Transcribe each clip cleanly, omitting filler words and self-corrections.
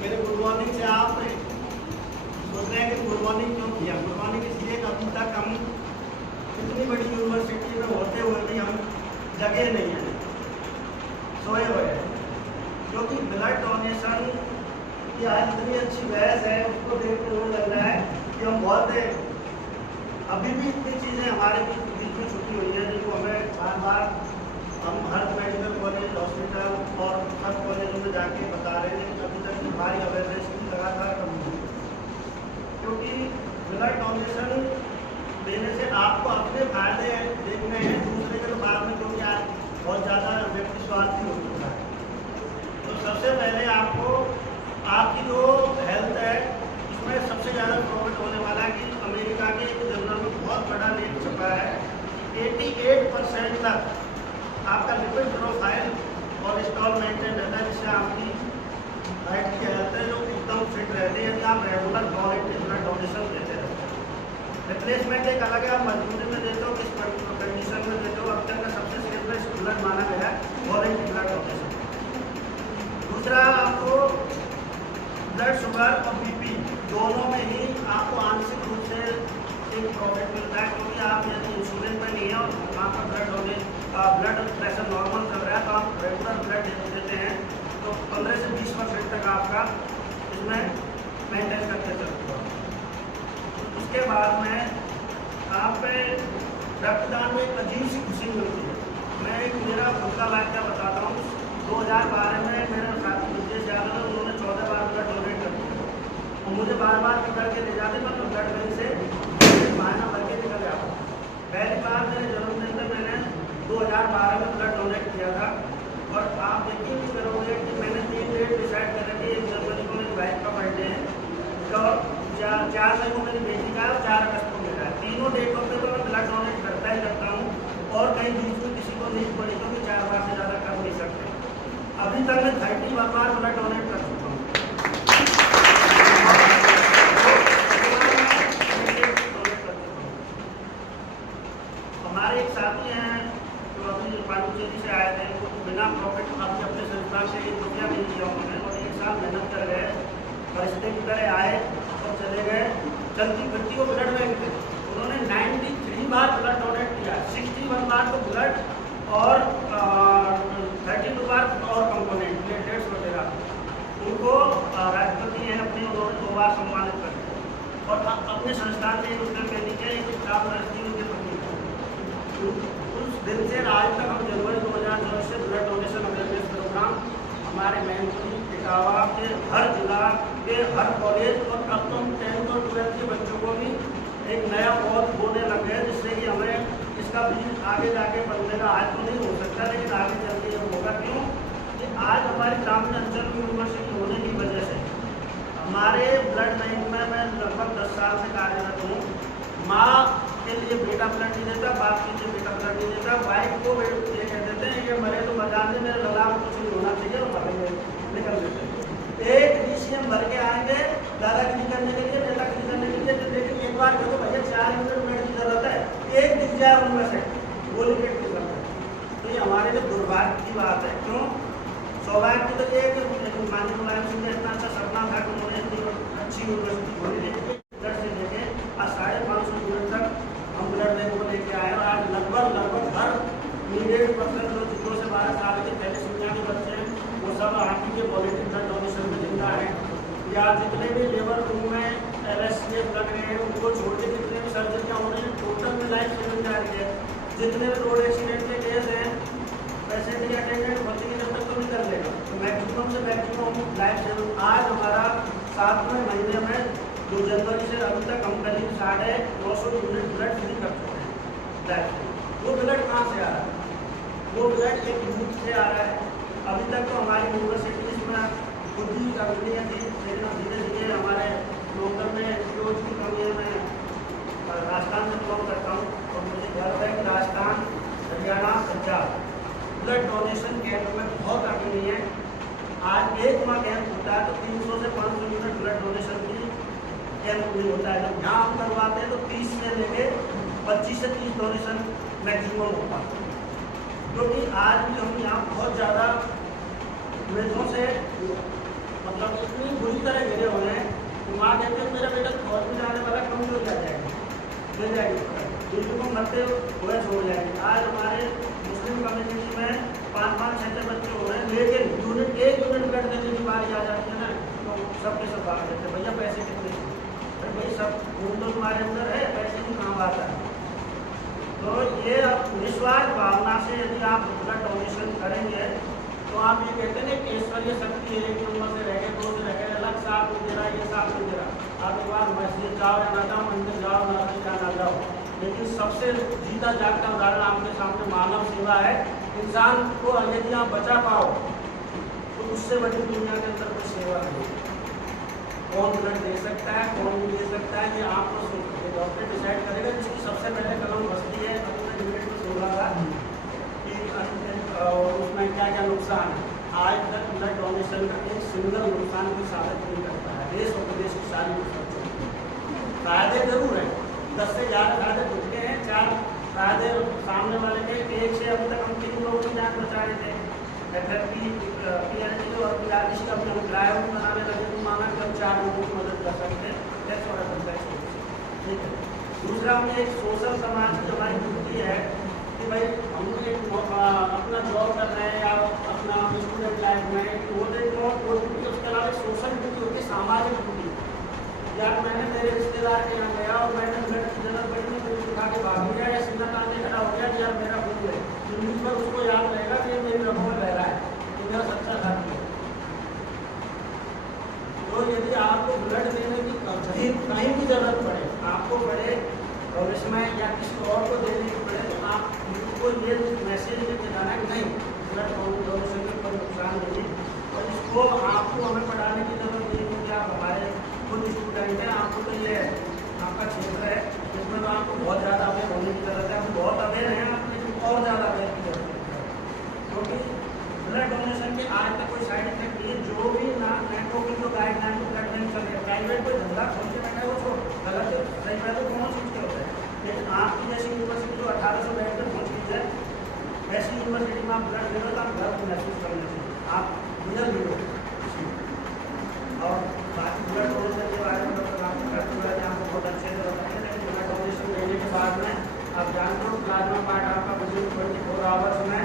मेरे good morning से आप सोच रहे हैं कि गुड मॉर्निंग क्यों किया। गुड मॉर्निंग इसलिए कि अभी तक हम इतनी बड़ी यूनिवर्सिटी में होते हुए भी हम जगे नहीं हैं, सोए हुए हैं। क्योंकि ब्लड डोनेशन की आज इतनी अच्छी बहस है, उसको देखते हुए लग रहा है कि हम बहुत अभी भी इतनी चीज़ें हमारे बीच में छुपी हुई हैं जिनको हमें बार बार हम हर मेडिकल कॉलेज, हॉस्पिटल और हर कॉलेजों में जाके बता रहे हैं कि अभी तक हमारी अवेयरनेस की लगातार कमी है। क्योंकि ब्लड डोनेशन देने से आपको अपने फायदे देखने हैं, दूसरे के बाद में, क्योंकि आज बहुत ज़्यादा व्यक्ति स्वार्थी हो चुका है। तो सबसे पहले आपको आपकी जो हेल्थ है उसमें सबसे ज़्यादा प्रॉफिट होने वाला है कि अमेरिका के एक जर्नल में बहुत बड़ा लेख छपा है, 88% तक आपका लिपिड प्रोफाइल और स्टॉल मेंटेन रहता है, जिससे आपकी हाइट की हेल्थ है जो एकदम फिट रहती है यदि आप रेगुलर ब्लड डोनेशन देते रहते हैं। रिप्लेसमेंट एक अलग है, आप मजबूरी में देते हो, किस कंडीशन में देते हो। अब तक का सबसे सेफेस्ट ब्लड माना गया है वॉलंटरी ब्लड डोनेशन। दूसरा, आपको ब्लड शुगर और बीपी दोनों में ही आपको आंशिक रूप से एक प्रॉफिट मिलता है, क्योंकि आप यदि इंश्योरेंस में नहीं है और वहाँ पर ब्लड प्रेशर नॉर्मल चल रहा है तो आप रेगुलर ब्लड देते हैं तो 15 से 20% तक आपका इसमें मेंटेन करके चलते हो। उसके बाद में आप रक्तदान में एक अजीब सी खुशी मिलती है। मैं एक मेरा खुद का वाक्य बताता हूँ। 2012 में मेरे साथी विदेश यादव है, उन्होंने 14 बार ब्लड डोनेट कर दिया और मुझे बार बार पकड़ के ले जाते, मतलब ब्लड बैंक से महीना भर के निकल जाता। पहली बार मेरे जन्मदिन में मैंने 2012 में ब्लड डोनेट किया था और आप यकीन नहीं करोगे कि मैंने 3 डेट डिसाइड कर रखी। 1 जनवरी को मेरी वाइफ का बर्थडे है, तो 4 मई को मेरी बेटी का है और 4 अगस्त को मेरा है। तीनों डेटों पे तो मैं ब्लड डोनेट करता ही करता हूँ और कहीं बीच में किसी को नीड पड़ी तो मैं 4 बार से ज़्यादा कर नहीं सकते। अभी तक मैं 31 बार ब्लड डोनेट कर चुका हूँ। हमारे एक साथी हैं जो अभी पांडुचेरी से आए थे, वो तो बिना प्रॉफिट अभी अपने संस्थान से 1 रुपया नहीं दिया उन्होंने और 1 साल मेहनत कर गए, परिस्थिति की तरह आए और चले गए। चलती फिरती वो ब्लड बैंक थे, उन्होंने 93 बार ब्लड डोनेट किया, 61 बार तो ब्लड और 32 बार और कंपोनेंट प्लेटलेट्स वगैरह। उनको राष्ट्रपति हैं अपने, उन्होंने 2 बार सम्मानित कर दिया और अपने संस्थान से उसके के नीचे एक स्टाफ नर्स उनके पत्नी। उस दिन से आज तक हम जनवरी 2014 से ब्लड डोनेशन अवेयरनेस प्रोग्राम हमारे मैनपुरी इटावा के हर जिला के हर कॉलेज और अब तो 10th और 12th के बच्चों को भी एक नया पौध बोने लग गए, जिससे कि हमें इसका बीज आगे जाके बनने का आज तो नहीं हो सकता, लेकिन आगे चल के होगा। क्यों कि आज हमारे ग्रामीण अंचल में यूनिवर्सिटी होने की वजह से हमारे ब्लड बैंक में मैं लगभग 10 साल से कार्यरत हूँ। माँ के लिए बेटा ब्लड नहीं देता, बाप के लिए बेटा ब्लड नहीं देता, वाइफ को ये कह देते हैं ये मरे तो मर जाने, मेरे लला में कुछ नहीं होना चाहिए और मरेंगे, निकल देते हैं। एक DCM भर के आएंगे दादागिरी करने के लिए, नेतागिरी करने के लिए, लेकिन एक बार कहो भैया 4 यूनिट ब्लड की जरूरत है, एक दिख जाए उनमें से गोली पेट की जरूरत है। तो ये हमारे लिए दुर्भाग्य की बात है। क्यों? सौभाग्य तो ये कि माननीय मुलायम सिंह ने इतना अच्छा सपना था कि उन्होंने इतनी अच्छी यूनिवर्सिटी खोली, लेकिन ब्लड से लेके आज 550 यूनिट तक हम ब्लड बैंक को लेके आए और आज लगभग हर नीडेड पर्सन जो 0 से 12 साल के पहले संख्या के बच्चे हैं वो सब हाथी के वॉलंटरी ब्लड डोनेशन में जिंदा है। या जितने भी लेबर रूम में LSCF लग रहे हैं उनको छोड़ के जितने भी सर्जरियाँ हो रही हैं टोटल में लाइफ सेविंग जा रही है। जितने भी रोड एक्सीडेंट के केस हैं पेशेंट या अटेंडेंट बच्चे जब तक तो नहीं कर लेगा, तो मैक्सिमम से मैक्सिमम लाइफ सेविंग। आज हमारा 7वें महीने में 2 जनवरी से अभी तक हम करीब 950 यूनिट ब्लड फ्री कर चुके हैं। वो ब्लड कहाँ से आ रहा है? वो ब्लड एक यूथ से आ रहा है। अभी तक तो हमारी यूनिवर्सिटी इसमें खुद ही कंपनियाँ थी, लेकिन धीरे धीरे हमारे लोकल में रोज की कमी है। मैं राजस्थान से बिलोंग करता हूँ और मुझे गर्व है कि Rajasthan, Haryana, Punjab blood donation camp में बहुत आगे नहीं है। आज एक माह कैंप होता है तो 300 से 500 यूनिट ब्लड डोनेशन की कैंप भी होता है। जब यहाँ हम करवाते हैं तो 30 से लेके 25 से 30 डोनेशन मैक्सिमम होता है। क्योंकि आज भी हम यहाँ बहुत ज़्यादा वृद्धों से मतलब इतनी बुरी तरह घिरे हुए हैं कि माँ कहते हैं मेरा बेटा फौज में जाने वाला कमजोर जा जाएगा, मिल जाएगी दिल्ली को मरते हुए छोड़ जाएंगे। आज हमारे मुस्लिम कम्युनिटी में 5-5, 6 बच्चे हो रहे हैं, लेकिन एक यूनिट ब्लड देने की बारी आ जाती है ना तो सबके सब भाग देते हैं, भैया पैसे कितने, अरे भाई सब खून तो तुम्हारे अंदर है, पैसे की कहाँ बात है। तो ये निस्वार्थ भावना से यदि आप ब्लड डोनेशन करेंगे तो आप ये कहते हैं कि ईश्वरीय शक्ति एक नंबर से रह गए, 2 से रह गए, अलग साफ नहीं दे रहा, ये साफ नहीं दे रहा। आप एक बार मस्जिद जाओ या ना जाओ, मंदिर जाओ ना जाओ, लेकिन सबसे जीता जागता उदाहरण आपके सामने मानव सेवा है। इंसान को यदि आप बचा पाओ तो उससे बड़ी दुनिया के अंदर कोई सेवा नहीं। कौन ब्लड दे सकता है, कौन नहीं दे सकता है, ये आपको डॉक्टर डिसाइड करेगा। जिसकी सबसे पहले कलम बसती है, अभी मैं डिबेट में सुन रहा था कि उसमें क्या क्या नुकसान है। आज तक ब्लड डोनेशन का एक सिंगल नुकसान की साबित नहीं करता है, देश और विदेश की सारी फायदे जरूर हैं, 10 से 11 फायदे खुदके हैं, 4 फायदे सामने वाले के। एक से अभी तक हम 3 लोगों की जान बचा रहे थे, FFP, PLD और PRDC का भी हम ड्राइव बनाने लगे तो माना कि हम 4 लोगों की मदद कर सकते हैं, दैट्स व्हाट आई कैन। ठीक है। दूसरा हमने एक सोशल समाज की हमारी ड्यूटी है कि भाई हम अपना जॉब कर रहे हैं या अपना स्टूडेंट लाइफ में वो ड्यूटी, उसके अलावा सोशल ड्यूटी होती है, सामाजिक ड्यूटी। यार मैंने मेरे रिश्तेदार के यहाँ गया और मैंने ब्लड की जरूरत पड़ी तो मुझे उठा के भाग गया या सीना ताने खड़ा हो गया कि यार मेरा खून है, जिंदगी पर उसको याद रहेगा कि ये मेरी रगों में बह रहा है, ये मेरा सच्चा साथी है। तो यदि आपको ब्लड देने की कहीं भी जरूरत पड़े, आपको पड़े भविष्य में या किसी और को देने की पड़े, तो आपको ये मैसेज देके जाना है कि नहीं, ब्लड डोनेशन में कोई नुकसान नहीं है। और इसको आपको हमें पढ़ाने की जरूरत नहीं है कि आप हमारे खुद स्टूडेंट हैं, आपको तो ये आपका क्षेत्र है जिसमें तो आपको बहुत ज़्यादा अवेयर होने की जरूरत है। हम बहुत अवेयर हैं आप, लेकिन और ज़्यादा अवेयर की जरूरत है, क्योंकि ब्लड डोनेशन के आज तक कोई साइड इफेक्ट नहीं है। जो भी ना नेटो की जो गाइडलाइन ब्लड बैंक चल रही है, प्राइवेट कोई धंधा खोल के बैठा है वो गलत है, सही बात है, दोनों चीज़ के होते हैं। लेकिन आपकी जैसी यूनिवर्सिटी जो 1800 बेड पर पहुँच गई है, वैसी यूनिवर्सिटी में आप ब्लड देना तो आप गर्व महसूस करना चाहिए, आप रियल लीडो। और बाकी ब्लड डोनेशन के बारे में डॉक्टर आपको बहुत अच्छे से बताएंगे, लेकिन ब्लड डोनेशन लेने के बाद में आप जानते हो प्लाज्मा पार्ट आपका विदिन 24 आवर्स में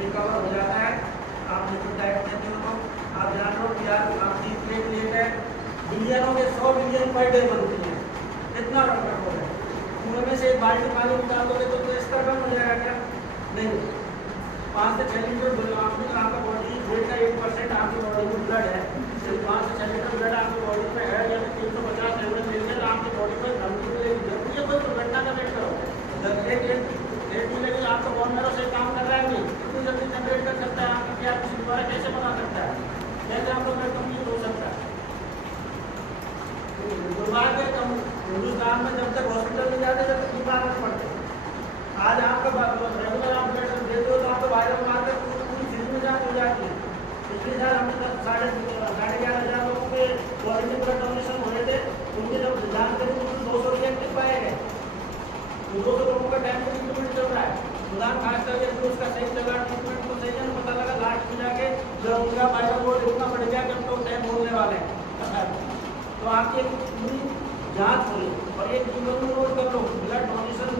रिकवर हो जाता है। आप लिक्विड डाइट देते हो तो आप जान लो कि यार आपकी प्लेटलेट है बिलियनों के 100 बिलियन पर डे बनती है, कितना डॉक्टर बोल रहे हैं। कुएं में से 1 बाल्टी पानी निकाल दोगे तो इसका कम हो जाएगा क्या? नहीं, 5 से 6 लीटर आपका बॉडी वेट का 1% आपकी बॉडी में ब्लड है, 5 से 6 लीटर ब्लड आपकी बॉडी में है, या 350 ml मिलेंगे तो आपकी बॉडी में धमकी मिलेगी। जरूरी है कोई दुर्घटना का वेट करो, रेट मिलेगी आपका बोन मैरो से काम कर रहा है नहीं, कितनी जल्दी जनरेट कर सकता है आपकी, क्या किसी द्वारा कैसे बना सकता है, कैसे आपको ब्लड कंप्लीट हो सकता है। दुर्भाग्य है हिंदुस्तान में जब तक हॉस्पिटल में जाते तब तक बीमार नहीं पड़ते। आज आपका रेगुलर आप ब्लड देते हो तो आपको वायरल मारकर पूरी फ्री में जांच हो जाती है। पिछले साल हमने 11,500 लोगों के पॉजिटिव ब्लड डोनेशन हो रहे थे, उनके जब जांच करी तो 200 रिएक्टिव पाए गए। 200 लोगों का टाइम ट्रीटमेंट चल रहा है, सुधार खास करके उसका सही चला, ट्रीटमेंट को सही है, पता लगा लास्ट में जाके जब उनका वायरल लोड इतना बढ़ गया कि हम तो टाइम बोलने वाले हैं। तो आपकी पूरी जाँच हो रही और एक जीवन में नोट कर लो, ब्लड डोनेशन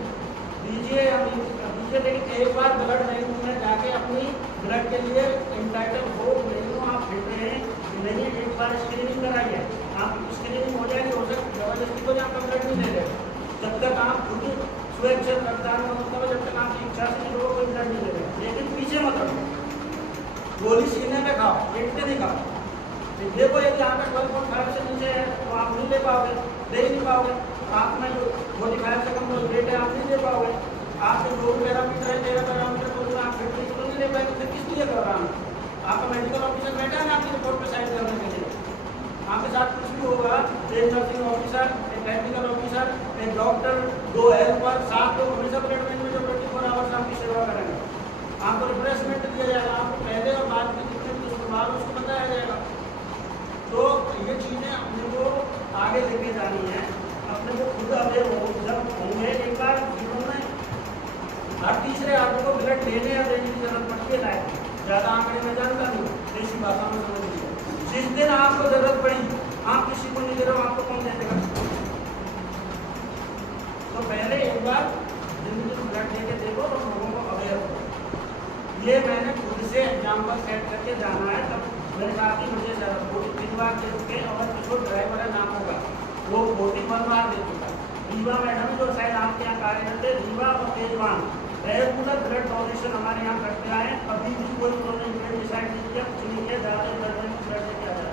दीजिए या दीजिए, लेकिन एक बार ब्लड बैंक में जाके अपनी ब्लड के लिए इंटाइटल हो नहीं हो, आप फिर रहे हैं नहीं, एक बार स्क्रीनिंग कराइए, आप स्क्रीनिंग हो जाएगी, हो सकती जबरदस्ती को आपका ब्लड नहीं ले लेगा। जब तक आप खुद स्वेच्छा रक्तदान में मतलब जब तक आपकी इच्छा से लोगों को ब्लड नहीं ले लेगा। लेकिन पीछे मत रखो, गोली सीने में खाओ, पेट में नहीं खाओ। देखो यदि आपका 12.5 से नीचे है तो आप नहीं ले पाओगे, दे ही नहीं पाओगे। आप में जो 45 से कम रेट है आप नहीं दे पाओगे। आपके 2 पैरामीटर है, 13 पैरामीटर तो आप 50 तो नहीं ले पाएंगे, फिर किस लिए कर रहा हूँ? आपका मेडिकल ऑफिसर बैठा है ना आपकी रिपोर्ट पर साइन करने के लिए, आपके साथ कुछ भी होगा, एक नर्सिंग ऑफिसर, एक टेक्निकल ऑफिसर, एक डॉक्टर, 2 हेल्पर, 7 लोग हमेशा ब्लड बैंक में जो 24 आवर्स आपकी सेवा करेंगे। आपको रिफ्रेशमेंट दिया जाएगा, आपको पहले और बाद में जितने भी इस्तेमाल उसको बताया जाएगा। तो ये चीज़ें अपने को आगे लेके जानी है, अपने को खुद अवेयर जब होंगे एक बार जीवन में हर तीसरे आदमी को ब्लड लेने या देने की जरूरत पड़ती है। लाइफ ज़्यादा आंकड़े में जानता नहीं, देसी भाषा में समझ लीजिए। दिन आपको जरूरत पड़ी, आप किसी को नहीं दे रहे हो, आपको कौन दे देगा? तो पहले एक बार जिंदगी में ब्लड लेके देखो और लोगों को अवेयर करो। ये मैंने खुद से एग्जाम्पल सेट करके जाना है। तब मेरे साथ ही मुझे 3 बार दे चुके और किशोर ड्राइवर है नाम होगा, वो 41 बार दे चुका। रीवा मैडम जो शायद आपके यहाँ कार्यरत है, रीवा और तेजवान रेगुलर ब्लड डोनेशन हमारे यहाँ करते आए। अभी भी कोई उन्होंने ब्लड डिसाइड नहीं किया, कुछ नहीं किया, ज़्यादा ब्लड लेके आ जाता।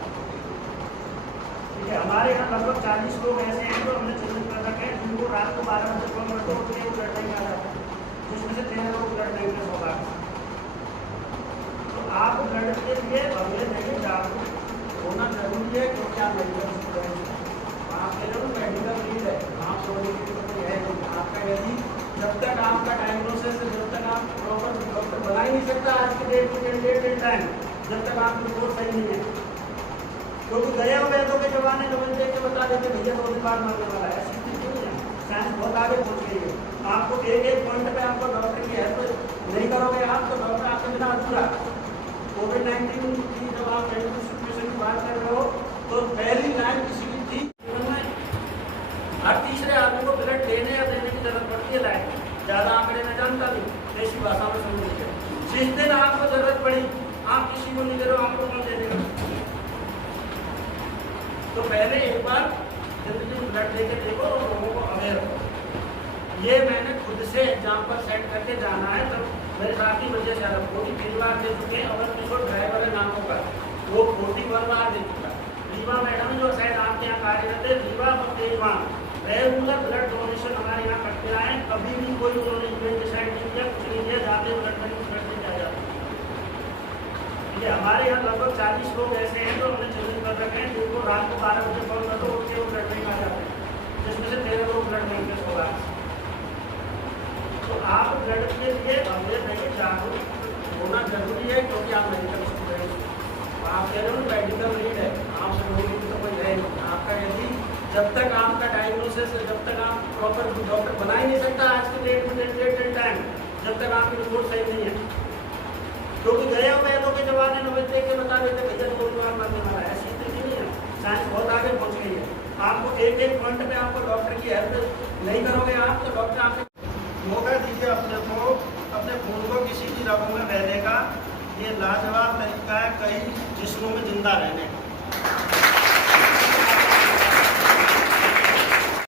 ठीक है, हमारे यहाँ लगभग 40 लोग ऐसे हैं जो हमने चिन्हित कर रखे हैं, जिनको रात को 12 बजे फोन करते उठते ब्लड लेके आ जाते हैं, जिसमें से 13 लोग ब्लड लेंगे होगा। तो आप ब्लड के लिए अगले महीने जागरूक होना जरूरी है, क्योंकि आप मेडिकल स्टूडेंट हैं, आपके लिए मेडिकल नीड है। आप सोने की तो है नहीं आपका, यदि जब तक आपका डायग्नोसिस, जब तक आप प्रॉपर डॉक्टर बना ही नहीं सकता आज के डेट एंड टाइम, जब तक आपकी रिपोर्ट सही नहीं है। क्योंकि गए वैद्यों के जमाने में देख के बता देते भैया 2 दिन बाद मरने वाला है, ऐसी स्थिति नहीं है। साइंस बहुत आगे पहुंच गई है। आपको एक पॉइंट पे आपको डॉक्टर की हेल्प नहीं करोगे आप, तो डॉक्टर आपके बिना अधूरा। कोविड-19 की जब आप मेडिकल सिचुएशन की बात कर रहे हो, तो पहली लाइन किसी की थी, हर तीसरे आदमी को ब्लड लेने या देने की जरूरत पड़ती है। लाइन ज़्यादा आंकड़े में जानता नहीं, देसी भाषा में समझ लीजिए। जिस दिन आपको जरूरत पड़ी, आप किसी को नहीं दे रहे हो, आपको कौन दे देगा? तो पहले एक बार जिंदगी में ब्लड लेके देखो और लोगों को अवेयर करो। ये मैंने खुद से एग्जाम्पल सेट करके जाना है। तब मेरे साथ ही वजह से 3 बार दे चुके हैं और किशोर ड्राइवर है नाम होगा, वो 41 बार दे चुका। रीवा मैडम जो शायद आपके यहाँ कार्यरत है, रीवा और तेजवान रेगुलर ब्लड डोनेशन हमारे यहाँ करते आए। कभी भी कोई उन्होंने इवेंट डिसाइड नहीं किया, कुछ नहीं किया, जाते ब्लड लेके आ जाते। ठीक है, हमारे यहाँ लगभग 40 लोग ऐसे हैं जो हमने चिन्हित कर रखे हैं, जिनको रात को 12 बजे फोन करते उठ के वो ब्लड लेके आ जाते हैं, जिसमें से 13 लोग ब्लड लेंगे होगा। तो आप ब्लड के लिए अवेयर रहिए, जागरूक होना जरूरी है, क्योंकि आप मेडिकल स्टूडेंट, आप कह रहे हो मेडिकल नीड है, आपसे लोगों की तो कोई है नहीं। आपका यदि जब तक आपका डायग्नोसिस, जब तक आप प्रॉपर डॉक्टर बना ही नहीं सकता आज के डेट एंड टाइम, जब तक आपकी रिपोर्ट सही नहीं है। क्योंकि गए वैद्यों के जमाने में देख के बता देते भैया 2 दिन बाद मरने वाला है, ऐसी स्थिति नहीं है। साइंस बहुत आगे पहुंच गई है। आपको एक पॉइंट पे आपको डॉक्टर की हेल्प नहीं करोगे आप, तो डॉक्टर आपसे मौका दीजिए अपने खून को किसी भी रगों में बहने का। ये लाजवाब तरीका है कई जिस्मों में जिंदा रहने का।